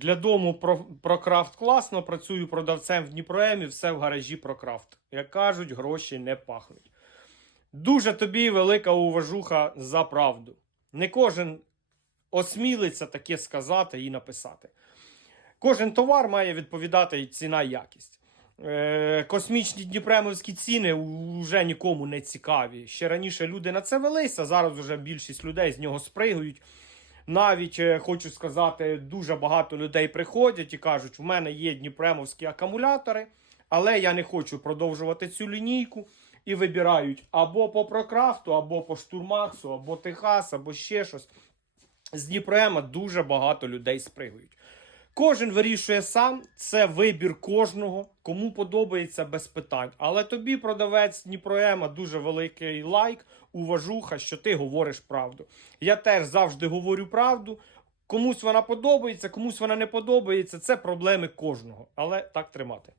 Для дому про, про крафт класно, працюю продавцем в Дніпроемі, все в гаражі про крафт. Як кажуть, гроші не пахнуть. Дуже тобі велика уважуха за правду. Не кожен осмілиться таке сказати і написати. Кожен товар має відповідати ціна і якість. Е, космічні дніпремовські ціни вже нікому не цікаві. Ще раніше люди на це велися, зараз вже більшість людей з нього спригують. Навіть е, хочу сказати, дуже багато людей приходять і кажуть, в мене є дніпремовські акумулятори, але я не хочу продовжувати цю лінійку. І вибирають або по Прокрафту, або по Штурмаксу, або Техас, або ще щось. З Дніпрема дуже багато людей спригують. Кожен вирішує сам, це вибір кожного, кому подобається без питань. Але тобі, продавець Дніпроема, дуже великий лайк, уважуха, що ти говориш правду. Я теж завжди говорю правду. Комусь вона подобається, комусь вона не подобається. Це проблеми кожного. Але так тримати.